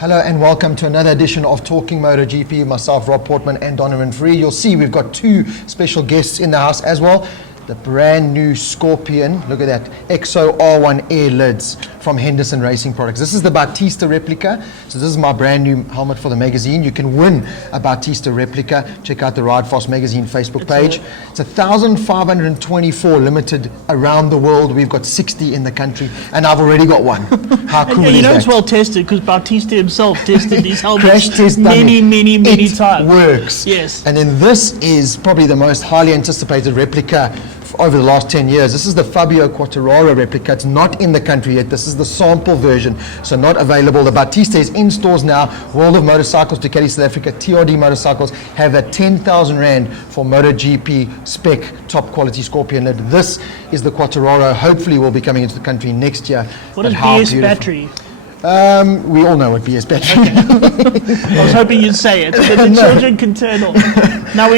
Hello and welcome to another edition of Talking MotoGP. Myself, Rob Portman and Donovan Free. You'll see we've got two special guests in the house as well. The brand new Scorpion, look at that, XO R1 Air lids from Henderson Racing Products. This is the Bautista replica. So this is my brand new helmet for the magazine. You can win a Bautista replica. Check out the Ride Fast magazine Facebook page. It's 1,524 limited around the world. We've got 60 in the country and I've already got one. How cool is that? It's well tested because Bautista himself tested these helmets Crash test many times. It works. Yes. And then this is probably the most highly anticipated replica over the last 10 years. This is the Fabio Quartararo replica. It's not in the country yet. This is the sample version, so not available. The Bautista is in stores now. World of Motorcycles, Ducati South Africa, TRD Motorcycles have a 10,000 Rand for MotoGP spec top quality Scorpion lid. This is the Quartararo. Hopefully will be coming into the country next year. What is BS battery? We all know what BS battery is. I was hoping you'd say it, but the children can turn off. Now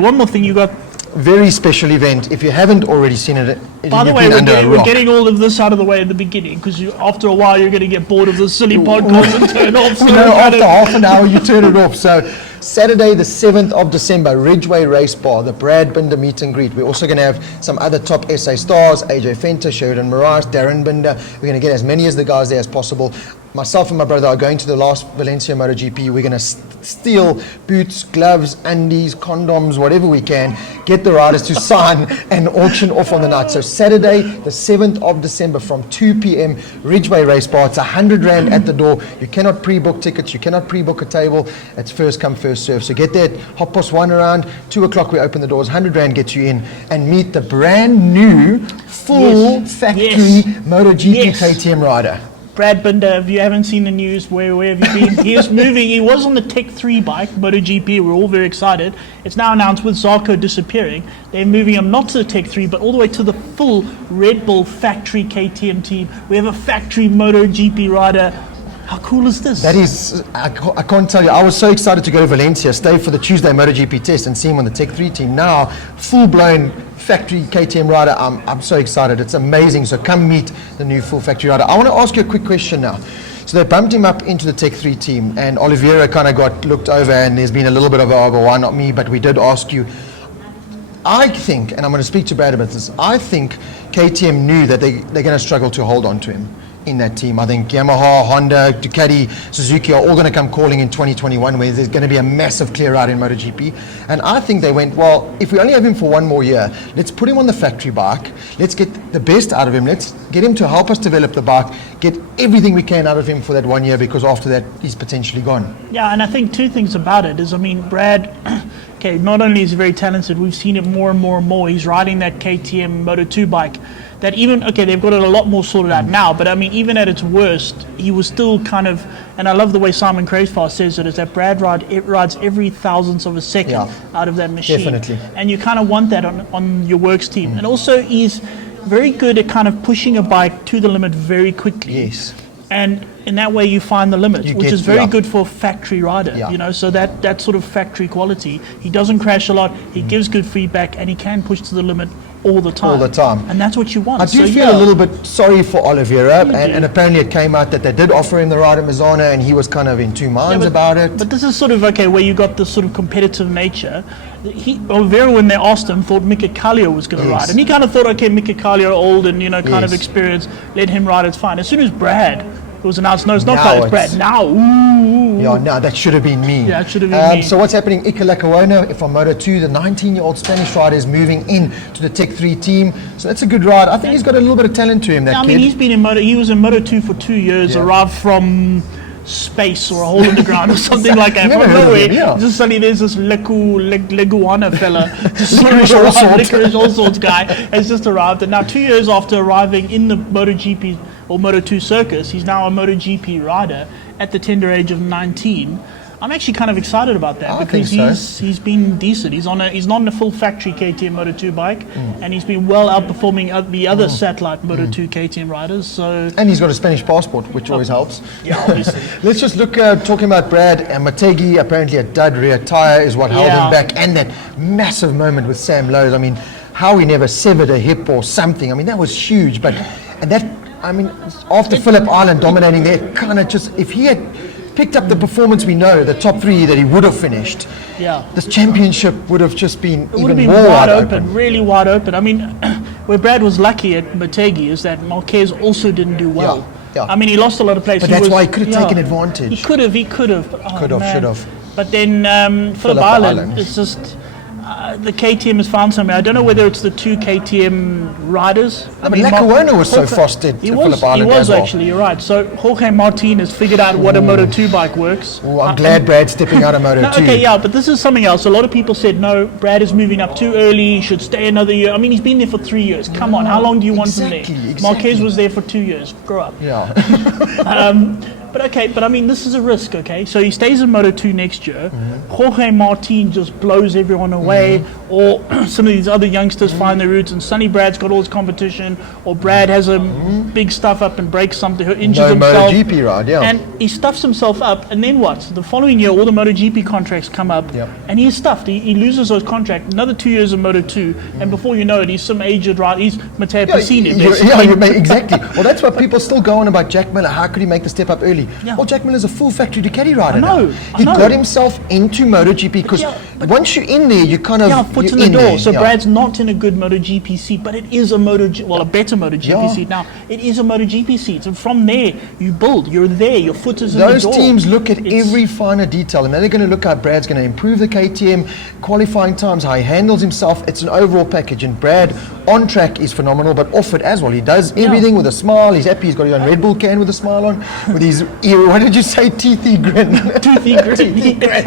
one more thing you got. Very special event. If you haven't already seen it, by the way, we're getting all of this out of the way in the beginning because after a while you're going to get bored of this silly podcast and turn off. So after half an hour you turn it off. So Saturday the 7th of December, Ridgeway Race Bar, the Brad Binder meet and greet. We're also going to have some other top SA stars, AJ Fenter, Sheridan Moraes, Darren Binder. We're going to get as many as the guys there as possible. Myself and my brother are going to the last Valencia MotoGP. We're going to steal boots, gloves, undies, condoms, whatever we can, get the riders to sign and auction off on the night. So Saturday, the 7th of December from 2 p.m, Ridgeway Race Bar. It's 100 Rand at the door. You cannot pre-book tickets. You cannot pre-book a table. It's first come, first serve. So get there at 1:30 around. 2 o'clock we open the doors. 100 Rand gets you in and meet the brand new full factory MotoGP KTM rider. Brad Binder, if you haven't seen the news, where have you been? He is moving. He was on the Tech 3 bike, MotoGP. We're all very excited. It's now announced with Zarco disappearing, they're moving him not to the Tech 3, but all the way to the full Red Bull factory KTM team. We have a factory MotoGP rider. How cool is this? That is, I can't tell you. I was so excited to go to Valencia, stay for the Tuesday MotoGP test and see him on the Tech 3 team. Now, full-blown factory KTM rider. I'm so excited. It's amazing. So come meet the new full factory rider. I want to ask you a quick question now. So they bumped him up into the Tech 3 team and Oliveira kind of got looked over and there's been a little bit of why not me, but we did ask you. I think, and I'm going to speak to Brad about this, I think KTM knew that they're going to struggle to hold on to him in that team. I think Yamaha, Honda, Ducati, Suzuki are all going to come calling in 2021 where there's going to be a massive clear out in MotoGP. And I think they went, well, if we only have him for one more year, let's put him on the factory bike. Let's get the best out of him. Let's get him to help us develop the bike, get everything we can out of him for that 1 year because after that, he's potentially gone. Yeah, and I think two things about it is, Brad, not only is he very talented, we've seen it more and more and more. He's riding that KTM Moto2 bike. That even, they've got it a lot more sorted out now, but even at its worst, he was still kind of, and I love the way Simon Craigfast says it, is that Brad rides every thousandth of a second out of that machine. Definitely. And you kind of want that on your works team. And also he's very good at kind of pushing a bike to the limit very quickly. Yes. And in that way you find the limit, which is very good for a factory rider, so that sort of factory quality. He doesn't crash a lot, he gives good feedback, and he can push to the limit all the time. And that's what you want. I do feel a little bit sorry for Oliveira, and apparently it came out that they did offer him the ride at Mizana, and he was kind of in two minds about it. But this is sort of, where you got this sort of competitive nature. Oliveira, when they asked him, thought Mika Kallio was going to ride. And he kind of thought, Mika Kallio, old and, kind of experienced, let him ride, it's fine. As soon as Brad, it was announced, no, it's not Kallio, it's Brad. Now, Yeah, that should have been me. Yeah, it should have been me. So what's happening? Iker Lecuona from Moto2, the 19-year-old Spanish rider, is moving in to the Tech 3 team. So that's a good ride. I think he's got a little bit of talent to him, that kid. He's been in he was in Moto2 for 2 years, arrived from space or a hole in the ground or something like that. From nowhere, just suddenly there's this Leguana fella, licorice all sorts guy, has just arrived. And now 2 years after arriving in the MotoGP or Moto2 circus, he's now a MotoGP rider at the tender age of 19. I'm actually kind of excited about that because he's been decent. He's not in a full factory KTM Moto2 bike, and he's been well outperforming the other satellite Moto2 KTM riders. So and he's got a Spanish passport, which always helps. Yeah, obviously. Let's just look talking about Brad and Motegi. Apparently, a dud rear tire is what held him back, and that massive moment with Sam Lowe's. How he never severed a hip or something. That was huge. But after Phillip Island dominating there, kind of just if he had picked up the performance we know, the top 3 that he would have finished, this championship would have just been even more wide open. Really wide open. I mean, where Brad was lucky at Motegi is that Marquez also didn't do well. I mean, he lost a lot of places. But that's why he could have taken advantage. He could have. Could have, should have. But then Phillip Island, it's just... the KTM has found something. I don't know whether it's the 2 KTM riders. I mean, Lackawanna was so fast at Phillip Island. He was as well. actually, you're right. So Jorge Martin has figured out what a Moto2 bike works. Ooh, I'm glad Brad's stepping out of Moto2. Okay, but this is something else. A lot of people said, no, Brad is moving up too early, he should stay another year. I mean, he's been there for 3 years. Come on, how long do you want him there? Exactly. Marquez was there for 2 years. Grow up. Yeah. But I mean, this is a risk, okay? So he stays in Moto2 next year. Jorge Martin just blows everyone away, or some of these other youngsters find their roots, and Sonny Brad's got all his competition, or Brad has a big stuff up and breaks something, injures himself. MotoGP ride, And he stuffs himself up, and then what? The following year, all the MotoGP contracts come up, and he's stuffed. He loses those contracts, another 2 years of Moto2, and before you know it, he's some aged rider. He's Matteo Pessini. Exactly. Well, that's what people still go on about Jack Miller. How could he make the step up early? Well, Jack Miller's a full factory Ducati rider now. He got himself into MotoGP because once you're in there, you kind of foot in the door. So Brad's not in a good MotoGP seat, but it is a a better MotoGP seat now. It is a MotoGP seat, and from there you build. You're there. Your foot is in the door. Those teams look at every finer detail, and then they're going to look how Brad's going to improve the KTM qualifying times, how he handles himself. It's an overall package, and Brad on track is phenomenal, but off it as well. He does everything with a smile. He's happy. He's got his own Red Bull can with a smile on, with his what did you say? Teethy grin. Teethy grin.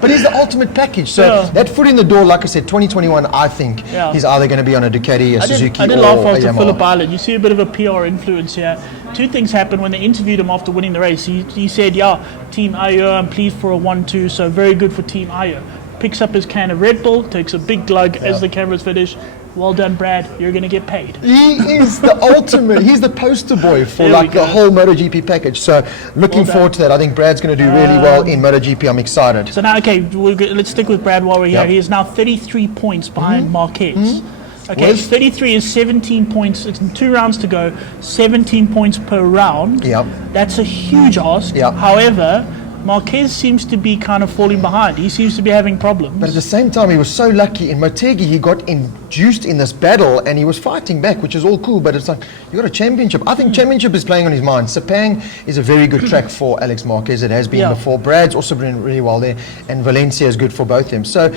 But he's the ultimate package. So that foot in the door, like I said, 2021, I think he's either going to be on a Ducati, a Suzuki, I did or laugh a after Yamaha. Phillip Island. You see a bit of a PR influence here. 2 things happened when they interviewed him after winning the race. He said, Team Ayo, I'm pleased for a 1-2, so very good for Team Ayo. Picks up his can of Red Bull, takes a big glug as the cameras finish. Well done, Brad. You're going to get paid. He is the ultimate. He's the poster boy for the whole MotoGP package. So looking forward to that. I think Brad's going to do really well in MotoGP. I'm excited. So now, let's stick with Brad while we're here. He is now 33 points behind Marquez. Okay, 33 is 17 points. It's 2 rounds to go. 17 points per round. That's a huge ask. However, Marquez seems to be kind of falling behind. He seems to be having problems. But at the same time, he was so lucky. In Motegi, he got induced in this battle and he was fighting back, which is all cool. But it's like, you got a championship. I think championship is playing on his mind. Sepang is a very good track for Alex Marquez. It has been before. Brad's also been really well there. And Valencia is good for both of them. So,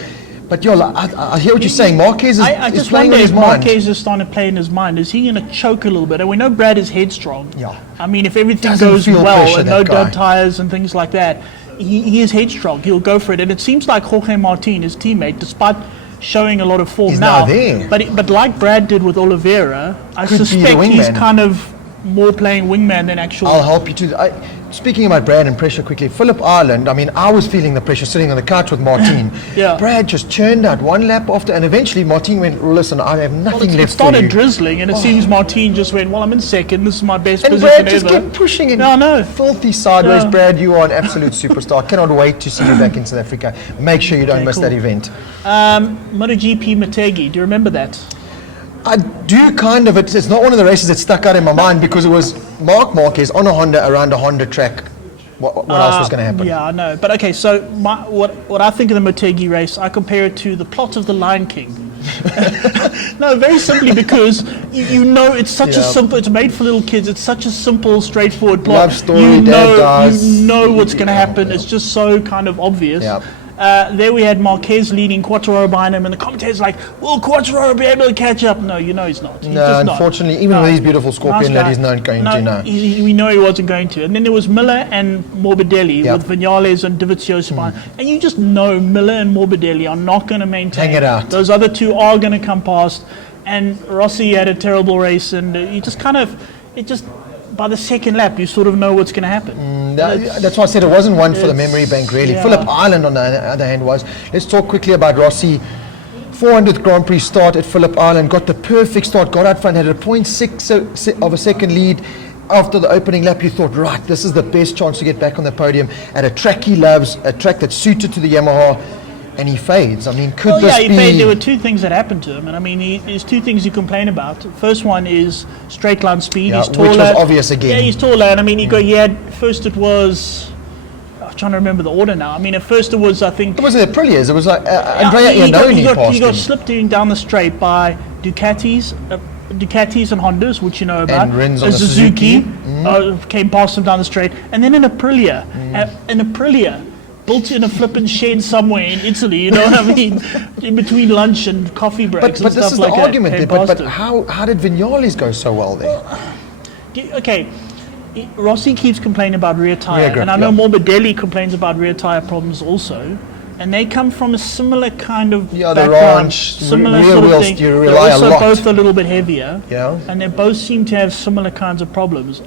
but I hear what you're saying. Marquez is playing on his mind. Marquez is starting to play in his mind. Is he going to choke a little bit? And we know Brad is headstrong. I mean, if everything goes well and no dud tires and things like that, he is headstrong. He'll go for it. And it seems like Jorge Martin, his teammate, despite showing a lot of form now, but like Brad did with Oliveira, I suspect he's kind of more playing wingman than actual. I'll help you to. Speaking about Brad and pressure quickly, Phillip Island, I mean, I was feeling the pressure sitting on the couch with Martin. Brad just churned out one lap after, and eventually Martin went, listen, I have nothing left for you. It started drizzling, and it seems Martin just went, well, I'm in second, this is my best and position Brad just ever. kept pushing it. Filthy sideways. Brad, you are an absolute superstar. Cannot wait to see you back in South Africa. Make sure you don't miss that event. MotoGP Motegi, do you remember that? I do kind of. It's not one of the races that stuck out in my mind because it was Marc Marquez on a Honda around a Honda track. What else was going to happen? Yeah, I know. But okay, so what I think of the Motegi race, I compare it to the plot of The Lion King. No, very simply because you know it's such a simple. It's made for little kids. It's such a simple, straightforward plot. Love story. You know what's going to happen. It's just so kind of obvious. There we had Marquez leading Quartararo behind him, and the commentator's like, will Quartararo be able to catch up? No, you know he's not. He's just unfortunately, not. Even with his beautiful Scorpion that he's not going to, no. We know he wasn't going to. And then there was Miller and Morbidelli with Vinales and Dovizioso behind. And you just know Miller and Morbidelli are not going to maintain. Hang it out. Those other two are going to come past. And Rossi had a terrible race, and you just by the second lap, you sort of know what's going to happen. That's why I said it wasn't one for the memory bank, really. Phillip Island, on the other hand, was. Let's talk quickly about Rossi. 400th Grand Prix start at Phillip Island, got the perfect start, got out front, had a 0.6 of a second lead. After the opening lap, you thought, right, this is the best chance to get back on the podium at a track he loves, a track that's suited to the Yamaha. And he fades. I mean, could this be... he faded. There were 2 things that happened to him. And I mean, there's 2 things you complain about. First one is straight line speed. He's taller. Which was obvious again. Yeah, he's taller. And I mean, first it was I'm trying to remember the order now. I mean, at first it was, I think... It wasn't Aprilia's. It was like Andrea Iannone passed he got him. slipped doing down the straight by Ducatis and Hondas, which you know about. And Renz on a the Suzuki Suzuki. came past him down the straight. And then an Aprilia. An Aprilia built in a flipping shed somewhere in Italy, you know what I mean? In between lunch and coffee breaks But and this stuff is like the that. argument Came there. But past him. how did Vignales go so well there? Okay, Rossi keeps complaining about rear tyre, Rear grip, and I know yeah. Morbidelli complains about rear tyre problems also, and they come from a similar kind of the background, ranch, similar rear sort of wheels, thing. you They're rely a also lot. both a little bit heavier, Yeah. and they both seem to have similar kinds of problems.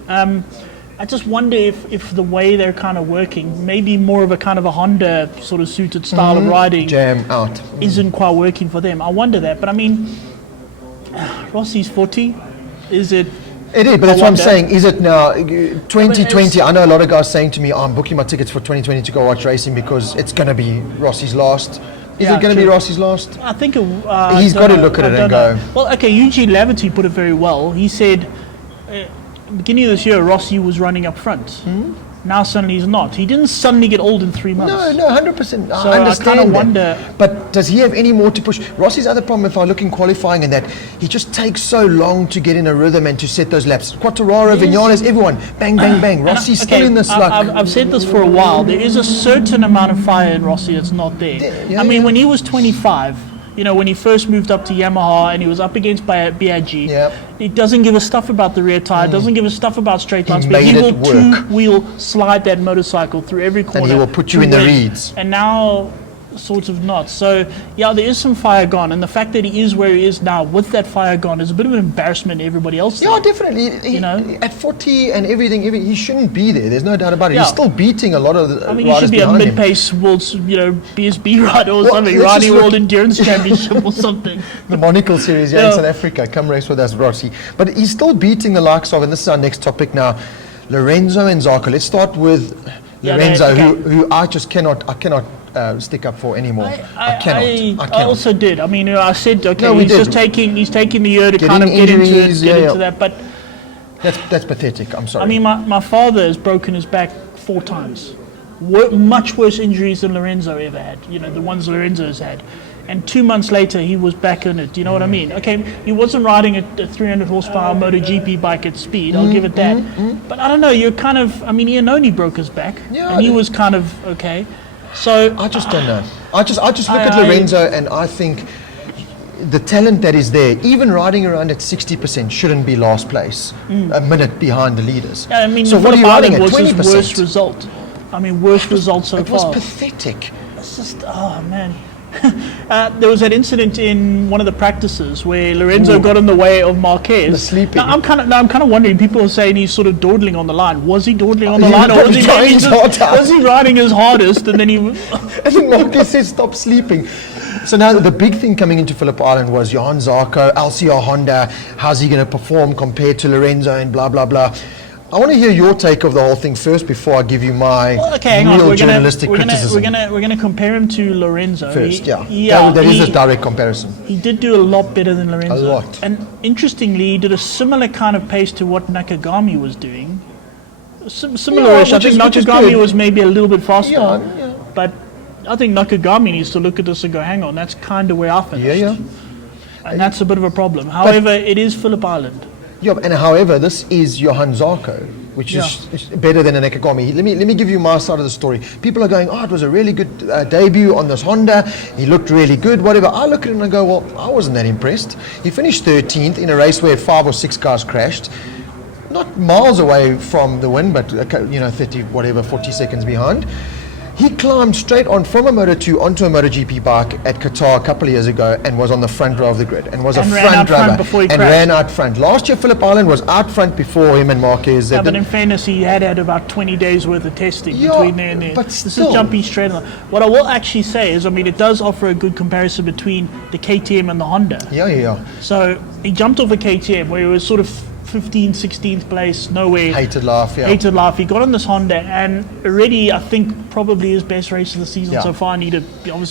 I just wonder if the way they're kind of working, maybe more of a kind of a Honda sort of suited style of riding, Jam out. isn't quite working for them. I wonder that, but I mean, Rossi's 40. Is it? It is, but that's what I'm wonder. saying. Is it now 2020? I know a lot of guys saying to me, I'm booking my tickets for 2020 to go watch racing because it's going to be Rossi's last. Is Yeah, it going to be true. Rossi's last? I think He's got to look at it and go. Well, okay, Eugene Laverty put it very well. He said, beginning of this year, Rossi was running up front. Now suddenly he's not. He didn't suddenly get old in 3 months. No, 100%. So I understand I kind of that. wonder. But does he have any more to push? Rossi's other problem, if I look in qualifying, and that he just takes so long to get in a rhythm and to set those laps. Quartararo, Vignales, everyone, bang, bang, bang. Rossi's still in this luck. I've said this for a while. There is a certain amount of fire in Rossi that's not there. Yeah, I mean, yeah. when he was 25, you know, when he first moved up to Yamaha and he was up against BIG, Yep. he doesn't give a stuff about the rear tire, doesn't give a stuff about straight line speed. made He will it work. two-wheel slide that motorcycle through every corner. And he will put you to in the win. reeds. And now, sort of not. So, yeah, there is some fire gone. And the fact that he is where he is now with that fire gone is a bit of an embarrassment to everybody else. Yeah, definitely. You know? At 40 and everything, he shouldn't be there. There's no doubt about it. Yeah. He's still beating a lot of the I mean, he riders should be a behind him. mid-pace world, BSB rider or Well, something, let's riding just World look- Endurance Championship or something. The Monocle Series, in Yeah. South Africa. Come race with us, Rossi. But he's still beating the likes of, and this is our next topic now, Lorenzo and Zarco. Let's start with Yeah, Lorenzo, okay. who I just cannot stick up for anymore. I cannot. I also did. I mean, I said, okay, No, we he's did. just he's taking the year to Getting kind of get into injuries, that. But That's pathetic. I'm sorry. I mean, my father has broken his back 4 times. Much worse injuries than Lorenzo ever had. You know, the ones Lorenzo's had. And 2 months later, he was back in it. Do you know what I mean? Okay, he wasn't riding a 300 horsepower MotoGP bike at speed. I'll give it that. But I don't know. You're kind of. I mean, Iannone broke his back, Yeah, and he I- was kind of okay. So I just don't know. I just look at Lorenzo and I think the talent that is there, even riding around at 60%, shouldn't be last place, a minute behind the leaders. I mean, so the what are you Phillip riding Island at? was his 20%? worst result. I mean, worst result so It was far. pathetic. It's just, oh man. There was that incident in one of the practices where Lorenzo got in the way of Marquez. The sleeping. Now, I'm kind of wondering. People are saying he's sort of dawdling on the line. Was he dawdling on the He line, was or was he, trying maybe his just, heart out. was he riding his hardest and then he? And then Marquez said, stop sleeping. So now the big thing coming into Phillip Island was Johan Zarco, LCR Honda, how's he going to perform compared to Lorenzo and blah, blah, blah. I want to hear your take of the whole thing first before I give you my Well, okay, hang on. real We're journalistic gonna criticism. we're gonna compare him to Lorenzo First, yeah. Yeah, That is he- a direct comparison. He did do a lot better than Lorenzo. A lot. And interestingly, he did a similar kind of pace to what Nakagami was doing. Similar-ish. I which think is Nakagami good. was maybe a little bit faster. Yeah. But I think Nakagami needs to look at this and go, hang on, that's kind of where I finished. Yeah. And that's a bit of a problem. However, it is Phillip Island. Yeah, and however, this is Johan Zarco, which is better than a Nakagami. Let me give you my side of the story. People are going, it was a really good debut on this Honda. He looked really good, whatever. I look at it and I go, well, I wasn't that impressed. He finished 13th in a race where 5 or 6 cars crashed. Not miles away from the win, but 40 seconds behind. He climbed straight on from a Moto2 onto a MotoGP bike at Qatar a couple of years ago and was on the front row of the grid and was And a ran out front front runner before he and crashed. ran out front. Last year, Phillip Island was out front before him and Marquez. Yeah, but in fairness, he had about 20 days worth of testing Yeah, between there and there. but This still. is jumping straight on. What I will actually say is, I mean, it does offer a good comparison between the KTM and the Honda. Yeah. So he jumped off a KTM where he was sort of 15th, 16th place, nowhere. Hated life, yeah. Hated life. He got on this Honda and already, I think, probably his best race of the season Yeah. so far. Obviously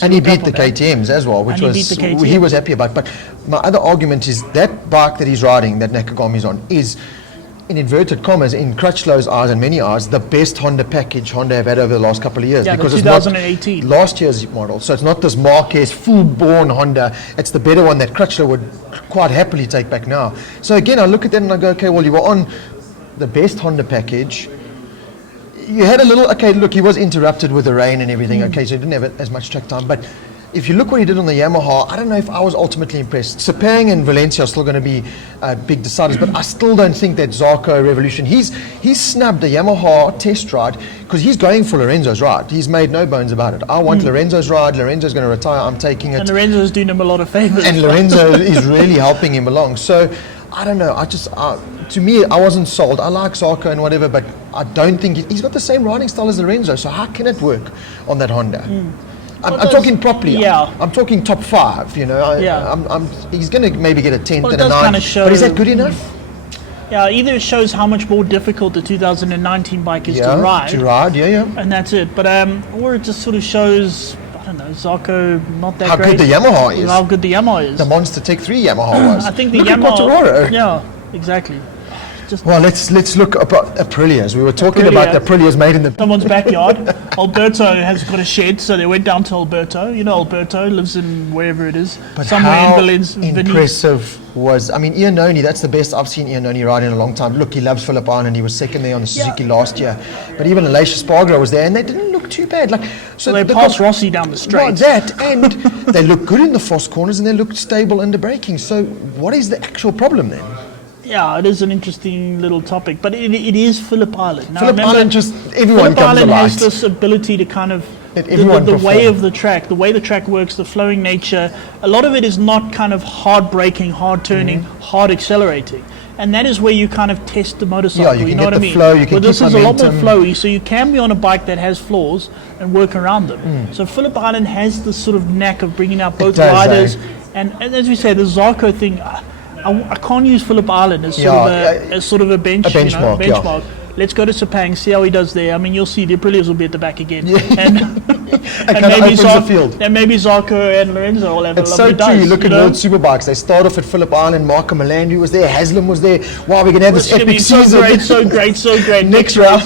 And he look up beat the on that. KTMs as well, which And he was beat the KTM. he was happy about. But my other argument is that bike that he's riding, that Nakagami's on, is in inverted commas, in Crutchlow's eyes and many eyes, the best Honda package Honda have had over the last couple of years. Yeah, because the it's not 2018. last year's model. So it's not this Marquez full-born Honda. It's the better one that Crutchlow would quite happily take back now. So again, I look at that and I go, okay, well, you were on the best Honda package. You had a little, okay, look, he was interrupted with the rain and everything, okay, so he didn't have as much track time. But if you look what he did on the Yamaha, I don't know if I was ultimately impressed. Sepang and Valencia are still going to be big deciders, but I still don't think that Zarco Revolution, he's snubbed the Yamaha test ride because he's going for Lorenzo's ride. He's made no bones about it. I want Lorenzo's ride. Lorenzo's going to retire. I'm taking it. And Lorenzo's doing him a lot of favors. And Lorenzo is really helping him along. So I don't know. To me, I wasn't sold. I like Zarco and whatever, but I don't think he's got the same riding style as Lorenzo. So how can it work on that Honda? I'm talking properly. Yeah. I'm talking top 5. You know. He's going to maybe get a 10th and a 9th. But is that good enough? Yeah. Either it shows how much more difficult the 2019 bike is to ride. And that's it. But or it just sort of shows, I don't know, Zarco not that how great. Good the Yamaha is. How good the Yamaha is. The Monster Tech 3 Yamaha was. I think the look Yamaha. At Quartararo. Yeah. Exactly. Well, let's look at Aprilias. We were talking about the Aprilias made in someone's backyard. Alberto has got a shed, so they went down to Alberto. You know, Alberto lives in wherever it is, but somewhere how in Valencia. Impressive was, I mean, Iannone. That's the best I've seen Iannone ride in a long time. Look, he loves Phillip Island. He was second there on the Suzuki last year, but even Alicia Spargo was there, and they didn't look too bad. So they passed Rossi down the straight. Well, that, and they look good in the fast corners, and they look stable under braking. So, what is the actual problem then? Yeah, it is an interesting little topic, but it is Phillip Island. Now, Phillip Island, just everyone Phillip comes Island alight. has this ability to kind of the way of the track, the way the track works, the flowing nature. A lot of it is not kind of hard braking, hard turning, hard accelerating, and that is where you kind of test the motorcycle. Yeah, you know get what I the mean? flow, you can this keep is a lot more momentum. flowy, so you can be on a bike that has flaws and work around them. So Phillip Island has this sort of knack of bringing out both riders, and as we say, the Zarco thing. I can't use Phillip Island as sort of a benchmark. You know, Let's go to Sepang, see how he does there. I mean, you'll see the Aprilias will be at the back again. And maybe Zarco and Lorenzo will have it's a lovely so true. You look at know? World Superbikes, they start off at Phillip Island, Marco Melandri was there, Haslam was there. Wow, we're going to have this epic season. So great. Next round,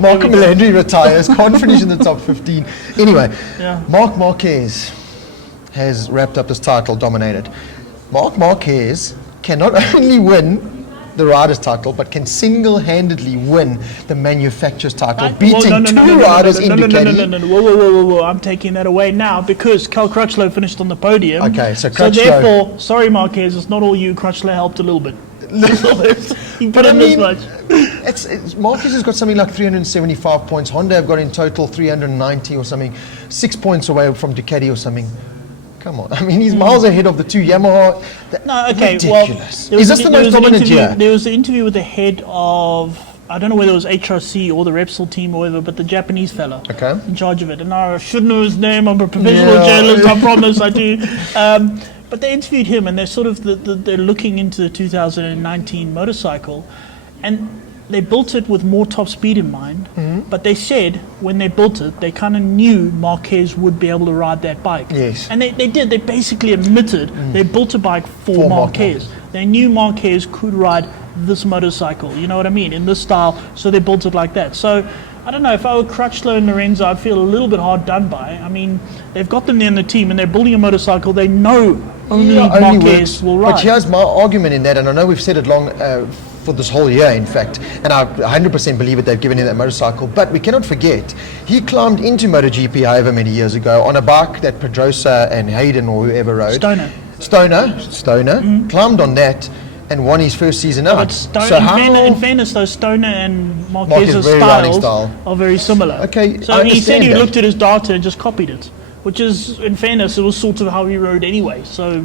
Marco Melandri retires, can't finish in the top 15. Anyway, Marc Marquez has wrapped up this title, dominated. Marc Marquez can not only win the rider's title, but can single-handedly win the manufacturer's title, beating two riders in Ducati. Whoa. I'm taking that away now because Cal Crutchlow finished on the podium. Okay, so therefore, sorry Marquez, it's not all you. Crutchlow helped a little bit. He put in this much. Marquez has got something like 375 points. Honda have got in total 390 or something, 6 points away from Ducati or something. Come on, I mean, he's miles ahead of the two Yamaha. Ridiculous. Well, is this the most dominant year? There was an interview with the head of, I don't know whether it was HRC or the Repsol team or whatever, but the Japanese fella in charge of it. And I should know his name. I'm a professional journalist. I promise I do. But they interviewed him, and they're sort of they're looking into the 2019 motorcycle, and they built it with more top speed in mind, but they said when they built it, they kind of knew Marquez would be able to ride that bike. Yes. And they did. They basically admitted they built a bike for Marquez. They knew Marquez could ride this motorcycle, you know what I mean, in this style, so they built it like that. So, I don't know, if I were Crutchlow and Lorenzo, I'd feel a little bit hard done by. I mean, they've got them there in the team, and they're building a motorcycle they know only Marquez will ride. But here's my argument in that, and I know we've said it long for this whole year, in fact, and I 100% believe it, they've given him that motorcycle, but we cannot forget, he climbed into MotoGP however many years ago on a bike that Pedrosa and Hayden or whoever rode. Stoner, climbed on that and won his first season out. In fairness, though, Stoner and Marquez's styles are very similar. Okay, so he said he looked at his data and just copied it, which is, in fairness, it was sort of how he rode anyway. So,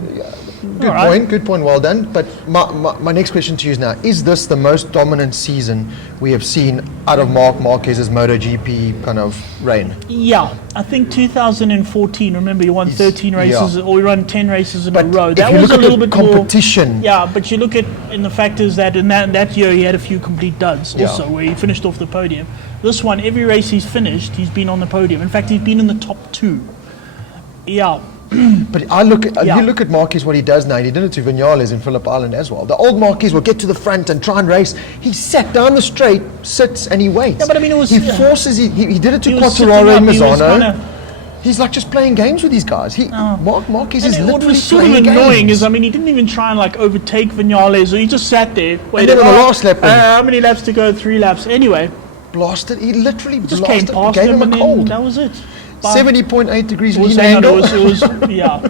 good point, well done. But my next question to you is now, is this the most dominant season we have seen out of Marc Marquez's MotoGP kind of reign? Yeah, I think 2014, remember, he won 13 races, or he won 10 races in a row. That was a little bit competition. More, yeah, but you look at, and the fact is that in that year he had a few complete duds also, where he finished off the podium. This one, every race he's finished, he's been on the podium. In fact, he's been in the top 2. Yeah. But you look at Marquez, what he does now, and he did it to Vinales in Phillip Island as well. The old Marquez will get to the front and try and race. He sat down the straight, sits, and he waits. Yeah, but I mean, he forces, he did it to He was Quartararo and sitting up, he was Mazzano. He's like just playing games with these guys. Marquez is And what literally was sort of playing annoying games. is, I mean, he didn't even try and like overtake Vinales, or he just sat there. And then on the last lap, how many laps to go? 3 laps. Anyway, blasted. He literally just blasted. came past Gave him, him and a then cold. that was it. But 70.8 degrees it was, lean hang on, angle. it was yeah.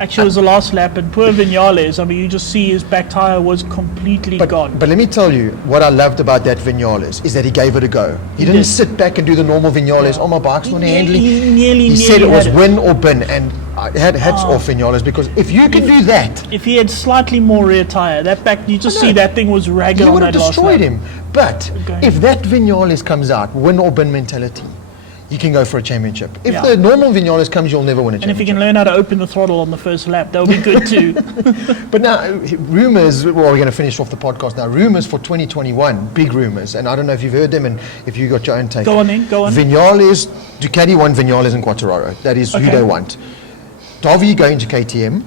Actually, it was the last lap, and poor Vinales. I mean, you just see his back tire was completely gone. But let me tell you, what I loved about that Vinales is that he gave it a go. He didn't sit back and do the normal Vinales. Oh, my bike's not handling. He said it was win or bin, and I had hats off Vinales, because if you can do that, If he had slightly more rear tire, that back, you just see that thing was ragged he on would have that last destroyed lap. him. But if that Vinales comes out, win or bin mentality, you can go for a championship. If the normal Vinales comes, you'll never win a And if he championship. can learn how to open the throttle on the first lap, that would be good too. But now, rumours, well, we're going to finish off the podcast now. Rumours for 2021, big rumours, and I don't know if you've heard them and if you got your own take. Go on then, go on. Vinales, Ducati want Vinales and Quartararo. That is who Okay. they want. Davi going to KTM.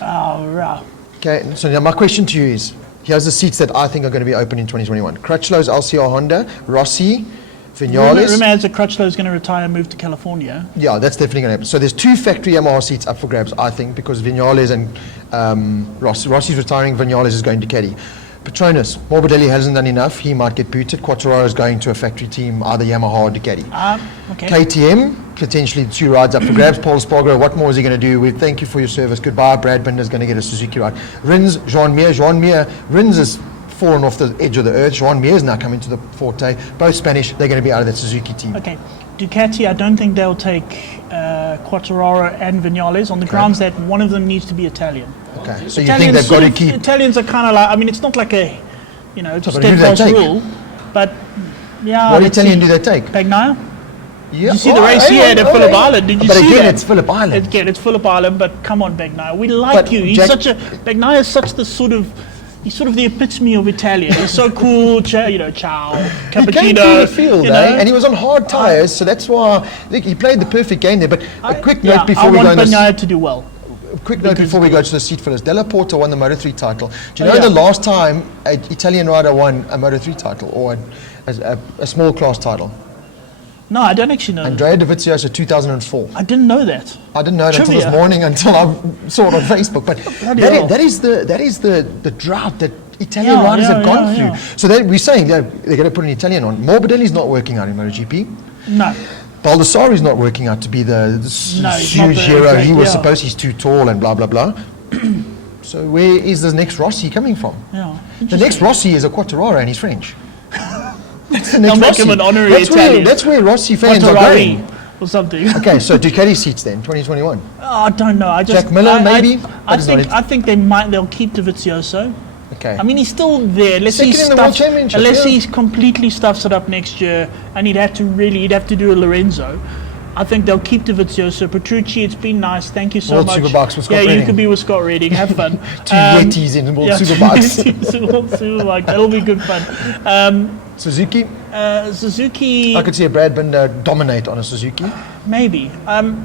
Right. Okay, so now my question to you is, here's the seats that I think are going to be open in 2021. Crutchlow's LCR Honda, Rossi, Vinales. Rumor has that Crutchlow is going to retire and move to California. Yeah, that's definitely going to happen. So there's 2 factory Yamaha seats up for grabs, I think, because Vinales and Rossi's retiring, Vinales is going to Caddy. Petronas, Morbidelli hasn't done enough. He might get booted. Quartararo is going to a factory team, either Yamaha or Ducati. Okay. KTM, potentially 2 rides up for grabs. Paul Spargo, what more is he going to do? We thank you for your service. Goodbye. Brad Binder is going to get a Suzuki ride. Rins, Jean Mir. Rins has fallen off the edge of the earth. Jean Mir is now coming to the Forte. Both Spanish. They're going to be out of that Suzuki team. Okay. Ducati, I don't think they'll take Quartararo and Vinales on the grounds that one of them needs to be Italian. Okay, so you think they've got to keep... Italians are kind of like, I mean, it's not like a, But who do they steadfast take? rule, but yeah. What let's Italian see. do they take? Bagnaia? Yeah. Did you see the race he had at Phillip Island? Did you but see again, that? it's Phillip Island. It's Phillip Island, but come on, Bagnaia. We like But you. He's Bagnaia is such the sort of, he's sort of the epitome of Italian. He's so cool, ciao, cappuccino. He came through the field, and he was on hard tyres, so that's why he played the perfect game there. But a quick note before we go I want on Bagnaia to do well. Quick note before we go to the seat fillers. Della Porta won the Moto3 title. Do you know yeah. the last time an Italian rider won a Moto3 title or a small class title? No, I don't actually know. Andrea Dovizioso, 2004. I didn't know that. I didn't know it until this Trivia. morning, until I saw it on Facebook. But hell. that is the drought that Italian riders have gone through. So we're saying they're going to put an Italian on. Morbidelli's not working out in MotoGP. No. Baldessari's not working out to be the he's not huge the hero. great, He was yeah. supposed he's too tall and blah blah blah. So where is the next Rossi coming from? Yeah. The next Rossi is a Quartararo and he's French. That's the next They'll make Rossi. him an honorary Italian. That's where Rossi fans are going. Or something. Okay, so Ducati seats then, 2021. I don't know. Jack Miller, maybe? I think they'll keep Dovizioso. Okay. I mean, he's still there. Unless Second he in the World Championship, he completely stuffs it up next year, and he'd have to do a Lorenzo. I think they'll keep Dovizioso. Petrucci, it's been nice. Thank you so World much. Superbikes with Scott you Redding. could be with Scott Redding. Have fun. Two Yetis in World Superbikes. World Superbike. That'll be good fun. Suzuki? Suzuki. I could see a Brad Binder dominate on a Suzuki. Maybe.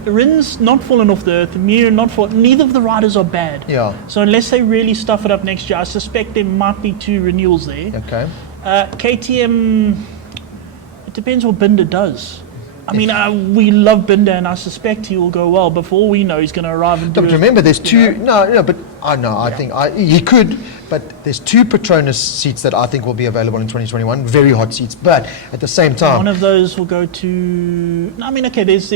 Rin's not fallen off the earth. Mir not fallen. Neither of the riders are bad. Yeah. So unless they really stuff it up next year, I suspect there might be 2 renewals there. Okay. KTM, it depends what Binder does. I mean, we love Binder, and I suspect he will go well. Before we know, he's going to arrive and do But it. remember, there's 2. I think he could. But there's 2 Petronas seats that I think will be available in 2021. Very hot seats. But at the same time, one of those will go to. I mean, okay. There's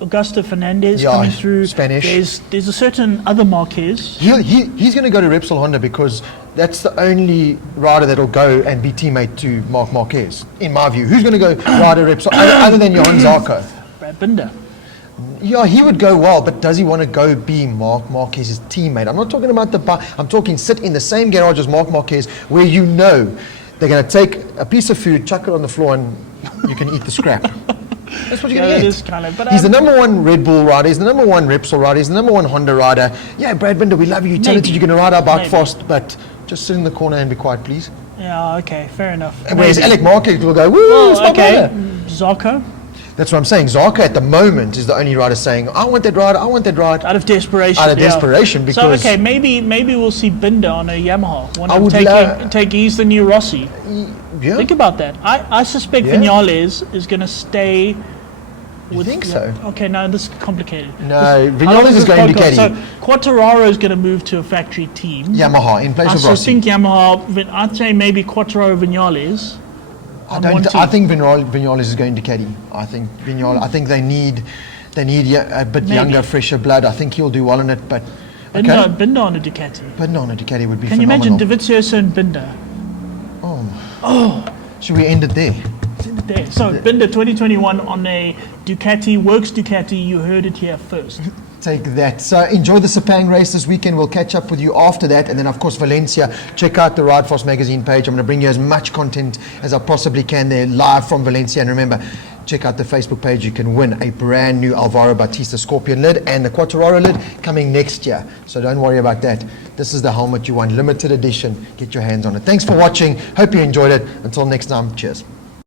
Augusto Fernandez coming through. Spanish. There's a certain other Marquez. He's going to go to Repsol Honda because that's the only rider that'll go and be teammate to Marc Marquez, in my view. Who's going to go ride a Repsol other than Johan Zarco? Brad Binder. Yeah, he would go well, but does he want to go be Marc Marquez's teammate? I'm not talking about I'm talking sit in the same garage as Marc Marquez, where you know they're going to take a piece of food, chuck it on the floor, and you can eat the scrap. That's what you're going to get. It is kind of, but, he's the number 1 Red Bull rider. He's the number 1 Repsol rider. He's the number 1 Honda rider. Yeah, Brad Binder, we love you. You're talented. You're going to ride our bike fast, but just sit in the corner and be quiet, please. Yeah, okay, fair enough. Whereas Alec Marquez will go, woo, it's my brother. Zarco. That's what I'm saying. Zarco at the moment is the only rider saying, I want that ride, I want that ride. Out of desperation. Out of desperation, because... So, okay, maybe we'll see Binder on a Yamaha. I would He's the new Rossi. Yeah. Think about that. I suspect Vinales is going to stay... You think so? Okay, no, this is complicated. No, Vinales is going Ducati. So Quartararo is going to move to a factory team. Yamaha, in place of I Rossi. think Yamaha, I'd say maybe Quartararo Vinales. I think Vinales is going Ducati. I think they need a bit younger, fresher blood. I think he'll do well in it, but... Okay. Binder on a Ducati. Binder on a Ducati would be Can phenomenal. you imagine Dovizioso and Binder? Oh. Should we end it there? There. So Binder 2021 on a Ducati, works Ducati, you heard it here first. Take that. So enjoy the Sepang race this weekend. We'll catch up with you after that. And then, of course, Valencia. Check out the Ride Fast magazine page. I'm going to bring you as much content as I possibly can there live from Valencia. And remember, check out the Facebook page. You can win a brand new Alvaro Bautista Scorpion lid and the Quartararo lid coming next year. So don't worry about that. This is the helmet you want, limited edition. Get your hands on it. Thanks for watching. Hope you enjoyed it. Until next time, cheers.